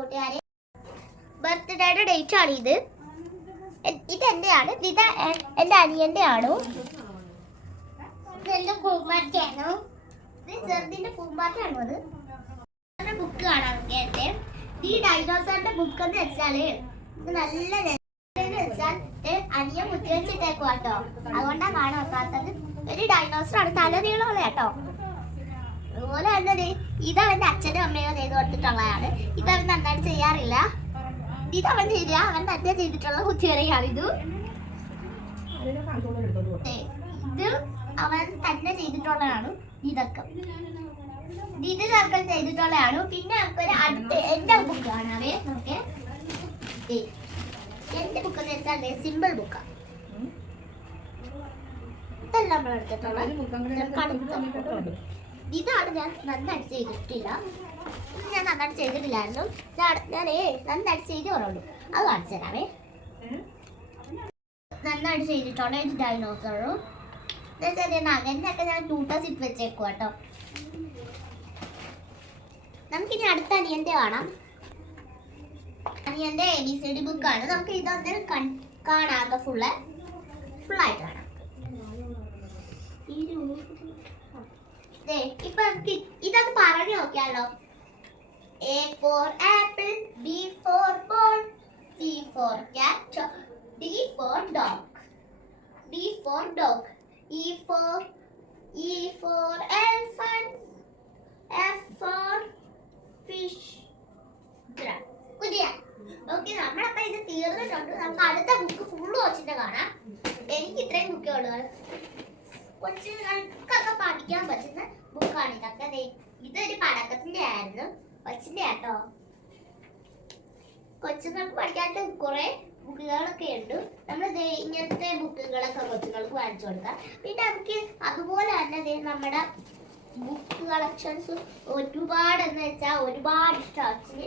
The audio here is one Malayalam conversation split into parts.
കൂട്ടുകാരെ. ബർത്ത്ഡേയുടെ ഡേറ്റ് ആണ് ഇത്. ഇത് എന്റെയാണ്, ഇത് എന്റെ അനിയന്റെ ആണ്. ഇത് പൂമ്പാറ്റയാണോ? ഇത് ചെറുതിന്റെ പൂമ്പാറ്റയാണോ? അത് ബുക്ക് കാണാൻ നോക്കിയാട്ടെ. ഈ ഡൈനോസറിന്റെ ബുക്ക് എന്ന് വെച്ചാല് ഇത് നല്ല വെച്ചാൽ അനിയൻ കുത്തിവെച്ചിട്ടേക്കും കേട്ടോ. അതുകൊണ്ടാ കാണാൻ വെക്കാത്തത്. ഒരു ഡൈനോസറാണ്, തല നീളമുള്ള കേട്ടോ. അതുപോലെ തന്നെ ഇതവന്റെ അച്ഛനും അമ്മയോ ചെയ്ത് കൊടുത്തിട്ടുള്ളതാണ്. ഇതവൻ നന്നായിട്ട് ചെയ്യാറില്ല. ഇതവൻ ചെയ്ത അവൻ തന്നെ ചെയ്തിട്ടുള്ള കുത്തിവരയാണ്. ഇത് അവൻ തന്നെ ചെയ്തിട്ടുള്ളതാണ്. ഇതൊക്കെ ഇത് ചെറുക്കൻ ചെയ്തിട്ടുള്ളതാണ്. പിന്നെ ഒരു അടുത്ത എന്റെ ബുക്ക് കാണാവേ. ഓക്കെ, എന്റെ ബുക്ക് എന്ന് വെച്ചാൽ സിമ്പിൾ ബുക്കാണ്. ഇതെല്ലാം നമ്മൾ എടുത്തിട്ടുള്ള ഇതാണ്. ഞാൻ നന്നായിട്ട് ചെയ്തിട്ടില്ല. ഞാൻ നന്നായിട്ട് ചെയ്തിട്ടില്ലായിരുന്നു. ഞാനേ നന്നായിട്ട് ചെയ്ത് പറയുള്ളൂ. അത് കാണിച്ചു തരാമേ. നന്നായിട്ട് ചെയ്തിട്ടുള്ള ഒരു ഡൈനോസറും അങ്ങനെയൊക്കെ ഞാൻ ടൂട്ടേഴ്സ് ഇട്ട് വെച്ചേക്കും കേട്ടോ. നമുക്കിനി അടുത്ത അനിയന്റെ കാണാം. അനിയന്റെ ABCD ബുക്കാണ്. നമുക്ക് ഇതൊന്ന് കാണാം. ഫുള്ളായിട്ട് കാണാം. ഇപ്പൊ നമുക്ക് ഇതൊന്ന് പറഞ്ഞു നോക്കിയാലോ. A for apple, B for ball, C for cat, D for dog, D for dog, E for elephant, F for fish. Okay, നമ്മളപ്പോ ഇത് തീർന്നിട്ടുണ്ട്. നമുക്ക് അടുത്ത ബുക്ക് ഫുള്ള് വെച്ചിട്ട് കാണാം. എനിക്ക് ഇത്രയും ബുക്കേ ഉള്ളൂ. കൊച്ചുങ്ങൾക്കൊക്കെ പഠിക്കാൻ പറ്റുന്ന ബുക്കാണ് ഇതൊക്കെ. ഇതൊരു പടക്കത്തിന്റെ ആയിരുന്നു, കൊച്ചിന്റെ കേട്ടോ. കൊച്ചുങ്ങൾക്ക് പഠിക്കാത്ത കുറെ ബുക്കുകളൊക്കെ ഉണ്ട്. നമ്മൾ ഇങ്ങനത്തെ ബുക്കുകളൊക്കെ കൊച്ചുങ്ങൾക്ക് വാങ്ങിച്ചു കൊടുക്കാം. പിന്നെ നമുക്ക് അതുപോലെ തന്നെ നമ്മുടെ ബുക്ക് കളക്ഷൻസ് ഒരുപാട് എന്ന് വെച്ചാൽ ഒരുപാട് ഇഷ്ടമാണ്.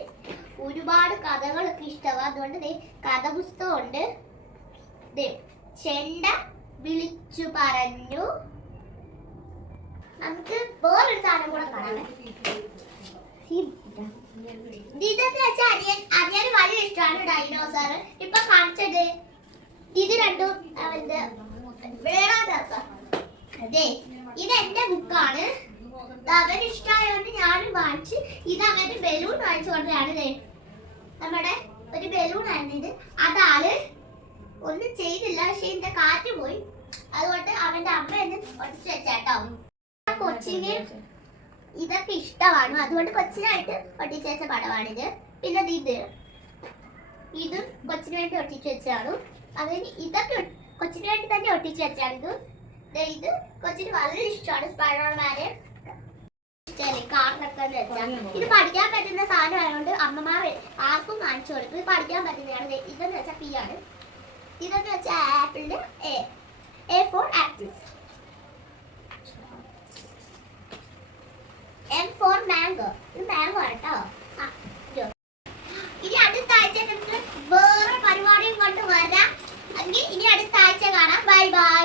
ഒരുപാട് കഥകളൊക്കെ ഇഷ്ടമാണ്. അതുകൊണ്ട് കഥ പുസ്തകമുണ്ട്. ചെണ്ട വിളിച്ചു പറഞ്ഞു. നമുക്ക് വേറൊരു സാധനം കൂടെ കാണാമേ. ഇതെന്ന് വെച്ചാൽ അനിയന് വലിയ ഇഷ്ടമാണ് ഡൈനോസർ. ഇപ്പൊ കാണിച്ചത് ഇത് രണ്ടും വേറെ ചേർക്കാം. അതെ, ഇത് എന്റെ ബുക്കാണ്. അവന് ഇഷ്ടമായതുകൊണ്ട് ഞാനും വാങ്ങിച്ച്. ഇത് അവന് ബലൂൺ വാങ്ങിച്ചു കൊണ്ടാണ്. നമ്മുടെ ഒരു ബലൂൺ ആയിരുന്നു ഇത്. അതാള് ഒന്നും ചെയ്തില്ല, പക്ഷെ ഇതിന്റെ കാറ്റ് പോയി. അതുകൊണ്ട് അവന്റെ അമ്മ എന്നെ ഒട്ടിച്ചു വെച്ചേട്ടോ. കൊച്ചിന് ഇതൊക്കെ ഇഷ്ടമാണ്. അതുകൊണ്ട് കൊച്ചിനായിട്ട് ഒട്ടിച്ചു വെച്ച പടമാണിത്. പിന്നെ ഇതും കൊച്ചിന് വേണ്ടി ഒട്ടിച്ചു വെച്ചാണ്. അതിന് ഇതൊക്കെ കൊച്ചിന് വേണ്ടി തന്നെ ഒട്ടിച്ചു വെച്ചാണ്. ഇത് കൊച്ചിന് വളരെ ഇഷ്ടമാണ്. സ്പൈഡർമാന് കാറിനൊക്കെ വെച്ചാൽ ഇത് പഠിക്കാൻ പറ്റുന്ന സാധനം ആയതുകൊണ്ട് അമ്മമാർ ആർക്കും കാണിച്ചു കൊടുക്കും. ഇത് പഠിക്കാൻ പറ്റുന്നതാണ്. ഇതെന്ന് വെച്ചാൽ പി ആണ്. ഇതെന്ന് വെച്ചാൽ ആപ്പിളിന്റെ A for apple, M for mango. ഇത് മാംഗോ ആണ് കേട്ടോ. ഇനി അടുത്ത ആഴ്ച നമുക്ക് വേറെ പരിപാടിയും കൊണ്ട് വരാം. ഇനി അടുത്ത ആഴ്ച കാണാം. Bye bye.